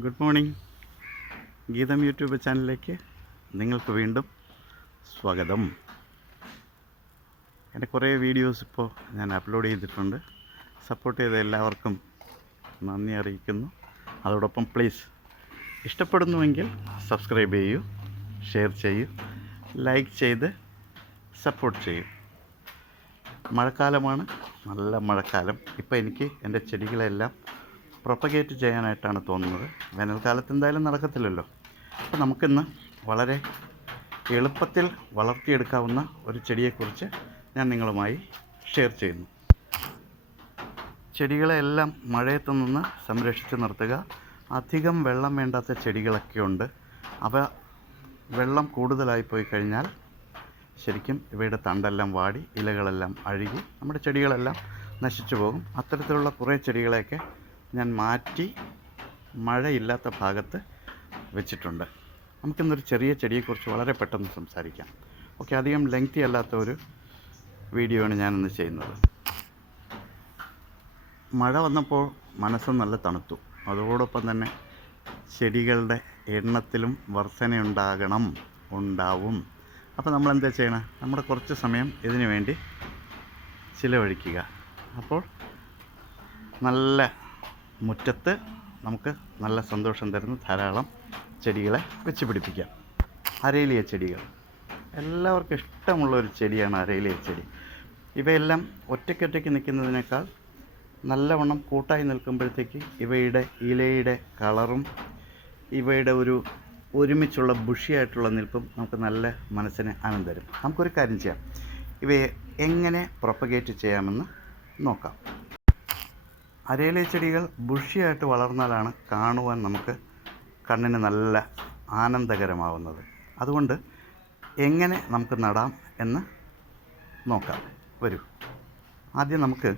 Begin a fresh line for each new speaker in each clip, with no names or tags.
Good morning. ഗീതം YouTube ചാനലിലേക്ക് നിങ്ങൾക്ക് വീണ്ടും സ്വാഗതം. എന്റെ കുറേ വീഡിയോസ് ഇപ്പോൾ ഞാൻ അപ്ലോഡ് ചെയ്തിട്ടുണ്ട്. സപ്പോർട്ട് ചെയ്ത എല്ലാവർക്കും നന്ദി അറിയിക്കുന്നു. അതോടൊപ്പം പ്ലീസ് ഇഷ്ടപ്പെടുന്നുവെങ്കിൽ സബ്സ്ക്രൈബ് ചെയ്യൂ ഷെയർ ചെയ്യൂ ലൈക്ക് ചെയ്ത് സപ്പോർട്ട് ചെയ്യൂ. മഴക്കാലമാണ് നല്ല മഴക്കാലം. ഇപ്പോൾ എനിക്ക് എന്റെ ചെടികളെല്ലാം പ്രൊപ്പഗേറ്റ് ചെയ്യാനായിട്ടാണ് തോന്നുന്നത്. വേനൽക്കാലത്ത് എന്തായാലും നടക്കത്തില്ലല്ലോ. അപ്പോൾ നമുക്കിന്ന് വളരെ എളുപ്പത്തിൽ വളർത്തിയെടുക്കാവുന്ന ഒരു ചെടിയെക്കുറിച്ച് ഞാൻ നിങ്ങളുമായി ഷെയർ ചെയ്യുന്നു. ചെടികളെല്ലാം മഴയത്ത് നിന്ന് സംരക്ഷിച്ച് നിർത്തുക. അധികം വെള്ളം വേണ്ടാത്ത ചെടികളൊക്കെ ഉണ്ട് അവ വെള്ളം കൂടുതലായി പോയി കഴിഞ്ഞാൽ ശരിക്കും ഇവയുടെ തണ്ടെല്ലാം വാടി ഇലകളെല്ലാം അഴുകി നമ്മുടെ ചെടികളെല്ലാം നശിച്ചു പോകും. അത്തരത്തിലുള്ള കുറേ ചെടികളെയൊക്കെ ഞാൻ മാറ്റി മഴയില്ലാത്ത ഭാഗത്ത് വെച്ചിട്ടുണ്ട്. നമുക്കിന്നൊരു ചെറിയ ചെടിയെക്കുറിച്ച് വളരെ പെട്ടെന്ന് സംസാരിക്കാം. ഓക്കെ അധികം ലെങ്തി അല്ലാത്ത ഒരു വീഡിയോ ആണ് ഞാനിന്ന് ചെയ്യുന്നത്. മഴ വന്നപ്പോൾ മനസ്സ് നല്ല തണുത്തു. അതോടൊപ്പം തന്നെ ചെടികളുടെ എണ്ണത്തിലും വർധനയുണ്ടാകണം ഉണ്ടാവും. അപ്പോൾ നമ്മൾ എന്താ ചെയ്യണം? നമ്മുടെ കുറച്ച് സമയം ഇതിനു വേണ്ടി ചിലവഴിക്കുക. അപ്പോൾ നല്ല മുറ്റത്ത് നമുക്ക് നല്ല സന്തോഷം തരുന്ന ധാരാളം ചെടികളെ വെച്ച് പിടിപ്പിക്കാം. അരയിലിയ ചെടികൾ. എല്ലാവർക്കും ഇഷ്ടമുള്ള ഒരു ചെടിയാണ് അരയിലിയ ചെടി. ഇവയെല്ലാം ഒറ്റയ്ക്കൊറ്റയ്ക്ക് നിൽക്കുന്നതിനേക്കാൾ നല്ലവണ്ണം കൂട്ടായി നിൽക്കുമ്പോഴത്തേക്ക് ഇവയുടെ ഇലയുടെ കളറും ഇവയുടെ ഒരു ഒരുമിച്ചുള്ള ബുഷിയായിട്ടുള്ള നിൽപ്പും നമുക്ക് നല്ല മനസ്സിന് ആനന്ദം തരും. നമുക്കൊരു കാര്യം ചെയ്യാം. ഇവയെ എങ്ങനെ പ്രൊപ്പഗേറ്റ് ചെയ്യാമെന്ന് നോക്കാം. അരയിലെ ചെടികൾ ബുഷിയായിട്ട് വളർന്നാലാണ് കാണുവാൻ നമുക്ക് കണ്ണിന് നല്ല ആനന്ദകരമാവുന്നത്. അതുകൊണ്ട് എങ്ങനെ നമുക്ക് നടാം എന്ന് നോക്കാം. വരൂ. ആദ്യം നമുക്ക്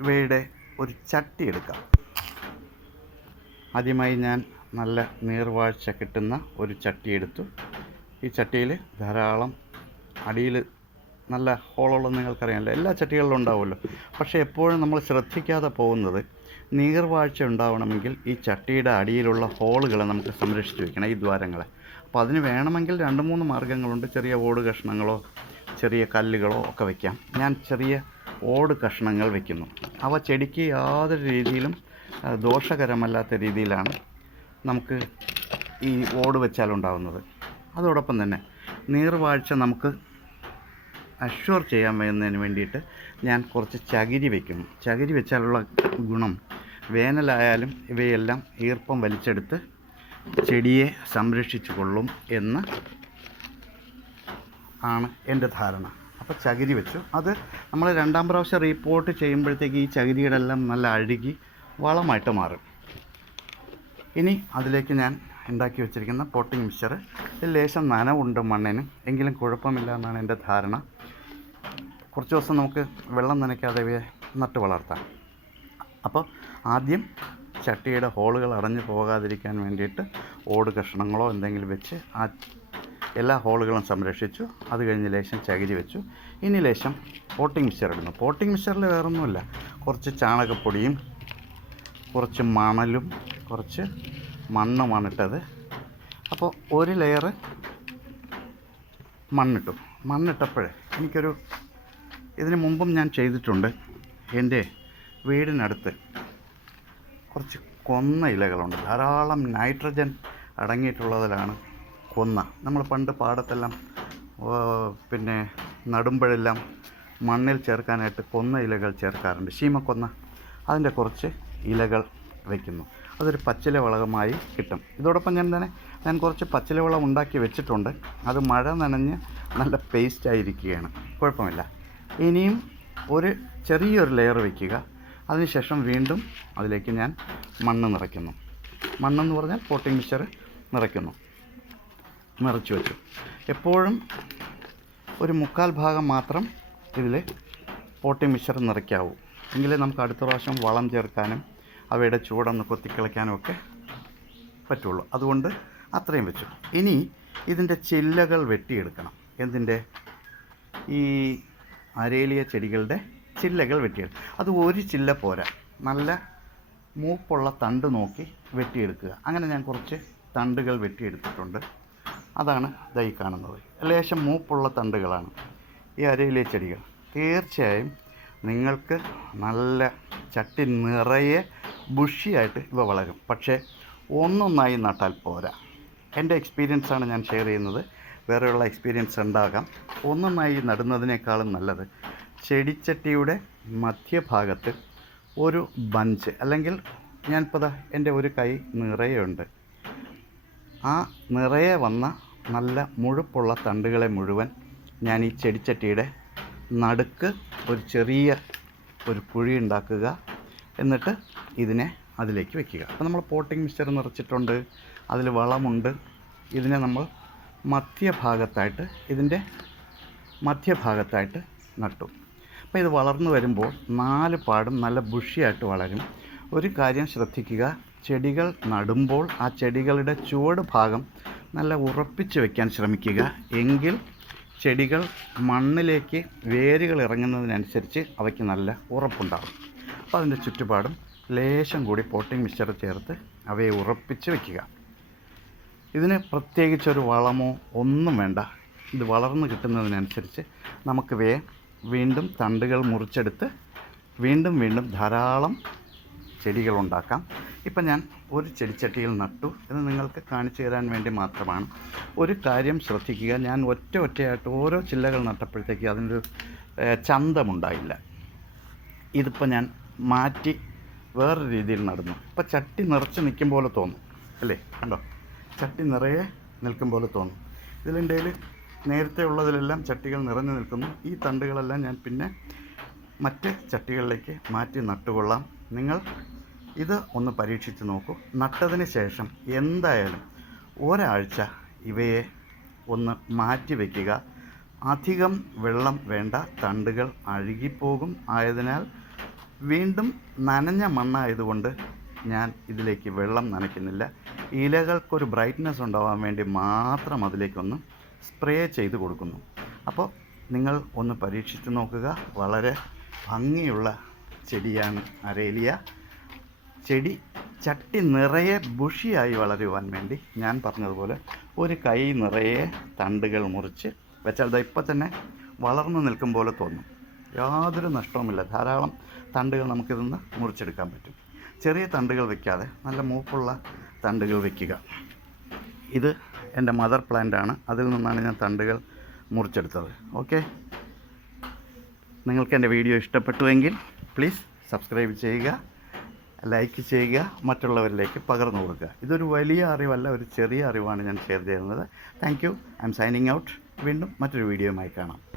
ഇവയുടെ ഒരു ചട്ടി എടുക്കാം. ആദ്യമായി ഞാൻ നല്ല നീർവാഴ്ച കിട്ടുന്ന ഒരു ചട്ടി എടുത്തു. ഈ ചട്ടിയിൽ ധാരാളം അടിയിൽ നല്ല ഹോളുള്ളത് നിങ്ങൾക്കറിയാമല്ലോ എല്ലാ ചട്ടികളിലും ഉണ്ടാവുമല്ലോ. പക്ഷേ എപ്പോഴും നമ്മൾ ശ്രദ്ധിക്കാതെ പോകുന്നത് നീർവാഴ്ച ഉണ്ടാവണമെങ്കിൽ ഈ ചട്ടിയുടെ അടിയിലുള്ള ഹോളുകളെ നമുക്ക് സംരക്ഷിച്ച് വയ്ക്കണം ഈ ദ്വാരങ്ങളെ. അപ്പോൾ അതിന് വേണമെങ്കിൽ രണ്ട് മൂന്ന് മാർഗങ്ങളുണ്ട്. ചെറിയ ഓട് കഷ്ണങ്ങളോ ചെറിയ കല്ലുകളോ ഒക്കെ വയ്ക്കാം ഞാൻ ചെറിയ ഓട് കഷ്ണങ്ങൾ വയ്ക്കുന്നു അവ ചെടിക്ക് യാതൊരു രീതിയിലും ദോഷകരമല്ലാത്ത രീതിയിലാണ് നമുക്ക് ഈ ഓട് വെച്ചാലുണ്ടാവുന്നത് അതോടൊപ്പം തന്നെ നീർവാഴ്ച നമുക്ക് അഷ്വർ ചെയ്യാൻ വരുന്നതിന് വേണ്ടിയിട്ട് ഞാൻ കുറച്ച് ചകിരി വയ്ക്കും ചകിരി വെച്ചാലുള്ള ഗുണം വേനലായാലും ഇവയെല്ലാം ഈർപ്പം വലിച്ചെടുത്ത് ചെടിയെ സംരക്ഷിച്ചു കൊള്ളും എന്ന് ആണ് എന്റെ ധാരണ. അപ്പോൾ ചകിരി വെച്ചു. അത് നമ്മൾ രണ്ടാം പ്രാവശ്യം റിപ്പോർട്ട് ചെയ്യുമ്പോഴത്തേക്ക് ഈ ചകിരിയുടെ എല്ലാം നല്ല അഴുകി വളമായിട്ട് മാറും. ഇനി അതിലേക്ക് ഞാൻ ഉണ്ടാക്കി വെച്ചിരിക്കുന്ന പോട്ടിംഗ് മിക്സർ ലേശം നനവുണ്ട് മണ്ണിന്. എങ്കിലും കുഴപ്പമില്ല എന്നാണ് എന്റെ ധാരണ. കുറച്ച് ദിവസം നമുക്ക് വെള്ളം നനയ്ക്കാതെ ഇവയെ നട്ട് വളർത്താം. അപ്പോൾ ആദ്യം ചട്ടിയുടെ ഹോളുകൾ അടഞ്ഞു പോകാതിരിക്കാൻ വേണ്ടിയിട്ട് ഓട് കഷ്ണങ്ങളോ എന്തെങ്കിലും വെച്ച് ആ എല്ലാ ഹോളുകളും സംരക്ഷിച്ചു. അത് കഴിഞ്ഞ് ലേശം ചകിരി വെച്ചു. ഇനി ലേശം പോട്ടിംഗ് മിക്സർ ഇടുന്നു. പോട്ടിംഗ് മിക്സറിൽ വേറൊന്നുമില്ല. കുറച്ച് ചാണകപ്പൊടിയും കുറച്ച് മണലും കുറച്ച് മണ്ണുമാണ് ഇട്ടത്. അപ്പോൾ ഒരു ലെയറ് മണ്ണിട്ടു. മണ്ണിട്ടപ്പോഴേ എനിക്കൊരു ഇതിന് മുമ്പും ഞാൻ ചെയ്തിട്ടുണ്ട്. എന്റെ വീടിനടുത്ത് കുറച്ച് കൊന്ന ഇലകളുണ്ട്. ധാരാളം നൈട്രജൻ അടങ്ങിയിട്ടുള്ളതിലാണ് കൊന്ന. നമ്മൾ പണ്ട് പാടത്തെല്ലാം പിന്നെ നടുമ്പോഴെല്ലാം മണ്ണിൽ ചേർക്കാനായിട്ട് കൊന്ന ഇലകൾ ചേർക്കാറുണ്ട്. ശീമക്കൊന്ന അതിന്റെ കുറച്ച് ഇലകൾ വയ്ക്കുന്നു അതൊരു പച്ചില വളകമായി കിട്ടും. ഇതോടൊപ്പം ഞാൻ തന്നെ ഞാൻ കുറച്ച് പച്ചില വളം ഉണ്ടാക്കി വെച്ചിട്ടുണ്ട്. അത് മഴ നനഞ്ഞ് നല്ല പേസ്റ്റ് ആയിരിക്കുകയാണ്. കുഴപ്പമില്ല. ഇനിയും ഒരു ചെറിയൊരു ലെയർ വയ്ക്കുക അതിനുശേഷം വീണ്ടും അതിലേക്ക് ഞാൻ മണ്ണ് നിറയ്ക്കുന്നു. മണ്ണെന്ന് പറഞ്ഞാൽ പോട്ടിംഗ് മിക്സർ നിറയ്ക്കുന്നു. നിറച്ച് വെച്ചു. എപ്പോഴും ഒരു മുക്കാൽ ഭാഗം മാത്രം ഇതിൽ പോട്ടിംഗ് മിക്സർ നിറയ്ക്കാവൂ. എങ്കിലേ നമുക്ക് അടുത്ത പ്രാവശ്യം വളം ചേർക്കാനും അവയുടെ ചൂടൊന്ന് കൊത്തിക്കളിക്കാനും ഒക്കെ പറ്റുള്ളൂ. അതുകൊണ്ട് അത്രയും വെച്ചു. ഇനി ഇതിന്റെ ചില്ലകൾ വെട്ടിയെടുക്കണം. എന്തിന്റെ ഈ അരേലിയ ചെടികളുടെ ചില്ലകൾ വെട്ടിയെടുക്കുക അത് ഒരു ചില്ല പോരാ. നല്ല മൂപ്പുള്ള തണ്ട് നോക്കി വെട്ടിയെടുക്കുക. അങ്ങനെ ഞാൻ കുറച്ച് തണ്ടുകൾ വെട്ടിയെടുത്തിട്ടുണ്ട്. അതാണ് ഇതായി കാണുന്നത്. ലേശം മൂപ്പുള്ള തണ്ടുകളാണ് ഈ അരയിലെ ചെടികൾ. തീർച്ചയായും നിങ്ങൾക്ക് നല്ല ചട്ടി നിറയെ ബുഷിയായിട്ട് ഇവ വളരും. പക്ഷേ ഒന്നൊന്നായി നട്ടാൽ പോരാ. എന്റെ എക്സ്പീരിയൻസാണ് ഞാൻ ഷെയർ ചെയ്യുന്നത്. വേറെയുള്ള എക്സ്പീരിയൻസ് ഉണ്ടാകാം. ഒന്നൊന്നായി നടുന്നതിനേക്കാളും നല്ലത് ചെടിച്ചട്ടിയുടെ മധ്യഭാഗത്ത് ഒരു ബഞ്ച് അല്ലെങ്കിൽ ഞാനിപ്പോൾ എന്റെ ഒരു കൈ നിറയുണ്ട്. ആ നിറയെ വന്ന നല്ല മുഴുപ്പുള്ള തണ്ടുകളെ മുഴുവൻ ഞാൻ ഈ ചെടിച്ചട്ടിയുടെ നടുക്ക് ഒരു ചെറിയ ഒരു കുഴി ഉണ്ടാക്കുക എന്നിട്ട് ഇതിനെ അതിലേക്ക് വെക്കുക. അപ്പോൾ നമ്മൾ പോട്ടിംഗ് മിക്സ്ചർ നിറച്ചിട്ടുണ്ട് അതിൽ വളമുണ്ട്. ഇതിനെ നമ്മൾ മധ്യഭാഗത്തായിട്ട് ഇതിന്റെ മധ്യഭാഗത്തായിട്ട് നട്ടു. അപ്പോൾ ഇത് വളർന്നു വരുമ്പോൾ നാല് പാടും നല്ല ബുഷിയായിട്ട് വളരും. ഒരു കാര്യം ശ്രദ്ധിക്കുക ചെടികൾ നടുമ്പോൾ ആ ചെടികളുടെ ചുവട് ഭാഗം നല്ല ഉറപ്പിച്ച് വെക്കാൻ ശ്രമിക്കുക. എങ്കിൽ ചെടികൾ മണ്ണിലേക്ക് വേരുകൾ ഇറങ്ങുന്നതിനനുസരിച്ച് അവയ്ക്ക് നല്ല ഉറപ്പുണ്ടാകും. അപ്പോൾ അതിന്റെ ചുറ്റുപാടും ലേശം കൂടി പോട്ടിംഗ് മിക്സ്ചർ ചേർത്ത് അവയെ ഉറപ്പിച്ച് വെക്കുക. ഇതിന് പ്രത്യേകിച്ചൊരു വളമോ ഒന്നും വേണ്ട. ഇത് വളർന്ന് കിട്ടുന്നതിനനുസരിച്ച് നമുക്ക് വേ വീണ്ടും തണ്ടുകൾ മുറിച്ചെടുത്ത് വീണ്ടും വീണ്ടും ധാരാളം ചെടികൾ ഉണ്ടാക്കാം. ഇപ്പം ഞാൻ ഒരു ചെടിച്ചട്ടിയിൽ നട്ടു. ഇത് നിങ്ങൾക്ക് കാണിച്ചു തരാൻ വേണ്ടി മാത്രമാണ്. ഒരു കാര്യം ശ്രദ്ധിക്കുക. ഞാൻ ഒറ്റ ഒറ്റയായിട്ട് ഓരോ ചില്ലകൾ നട്ടപ്പോഴത്തേക്ക് അതിനൊരു ചന്തമുണ്ടായില്ല. ഇതിപ്പോൾ ഞാൻ മാറ്റി വേറൊരു രീതിയിൽ നടന്നു. ഇപ്പോൾ ചട്ടി നിറച്ച് നിൽക്കും പോലെ തോന്നും. അല്ലേ? കണ്ടോ? ചട്ടി നിറയെ നിൽക്കും പോലെ തോന്നും. ഇതിലെന്റെ നേരത്തെ ഉള്ളതിലെല്ലാം ചട്ടികൾ നിറഞ്ഞു നിൽക്കുന്നു. ഈ തണ്ടുകളെല്ലാം ഞാൻ പിന്നെ മറ്റ് ചട്ടികളിലേക്ക് മാറ്റി നട്ടുകൊള്ളാം. നിങ്ങൾ ഇത് ഒന്ന് പരീക്ഷിച്ച് നോക്കൂ. നട്ടതിന് ശേഷം എന്തായാലും ഒരാഴ്ച ഇവയെ ഒന്ന് മാറ്റി വയ്ക്കുക അധികം വെള്ളം വേണ്ട തണ്ടുകൾ അഴുകിപ്പോകും ആയതിനാൽ വീണ്ടും നനഞ്ഞ മണ്ണായതുകൊണ്ട് ഞാൻ ഇതിലേക്ക് വെള്ളം നനയ്ക്കുന്നില്ല. ഇലകൾക്കൊരു ബ്രൈറ്റ്നെസ് ഉണ്ടാവാൻ വേണ്ടി മാത്രം അതിലേക്കൊന്ന് സ്പ്രേ ചെയ്ത് കൊടുക്കുന്നു. അപ്പോൾ നിങ്ങൾ ഒന്ന് പരീക്ഷിച്ച് നോക്കുക. വളരെ ഭംഗിയുള്ള ചെടിയാണ് അരേലിയ. ചെടി ചട്ടി നിറയെ ബുഷിയായി വളരുവാൻ വേണ്ടി ഞാൻ പറഞ്ഞതുപോലെ ഒരു കൈ നിറയെ തണ്ടുകൾ മുറിച്ച് വെച്ചാൽ ദാ ഇപ്പം തന്നെ വളർന്നു നിൽക്കും പോലെ തോന്നും. യാതൊരു നഷ്ടവുമില്ല. ധാരാളം തണ്ടുകൾ നമുക്കിതൊന്ന് മുറിച്ചെടുക്കാൻ പറ്റും. ചെറിയ തണ്ടുകൾ വയ്ക്കാതെ നല്ല മൂപ്പുള്ള തണ്ടുകൾ വയ്ക്കുക ഇത് എന്റെ മദർ പ്ലാന്റ് ആണ് അതിൽ നിന്നാണ് ഞാൻ തണ്ടുകൾ മുറിച്ചെടുത്തത്. ഓക്കെ? നിങ്ങൾക്ക് എന്റെ വീഡിയോ ഇഷ്ടപ്പെട്ടുവെങ്കിൽ പ്ലീസ് സബ്സ്ക്രൈബ് ചെയ്യുക ലൈക്ക് ചെയ്യുക മറ്റുള്ളവരിലേക്ക് പകർന്നു കൊടുക്കുക. ഇതൊരു വലിയ അറിവല്ല ഒരു ചെറിയ അറിവാണ് ഞാൻ ഷെയർ ചെയ്യുന്നത്. Thank you. I'm signing out. വീണ്ടും മറ്റൊരു വീഡിയോയുമായി കാണാം.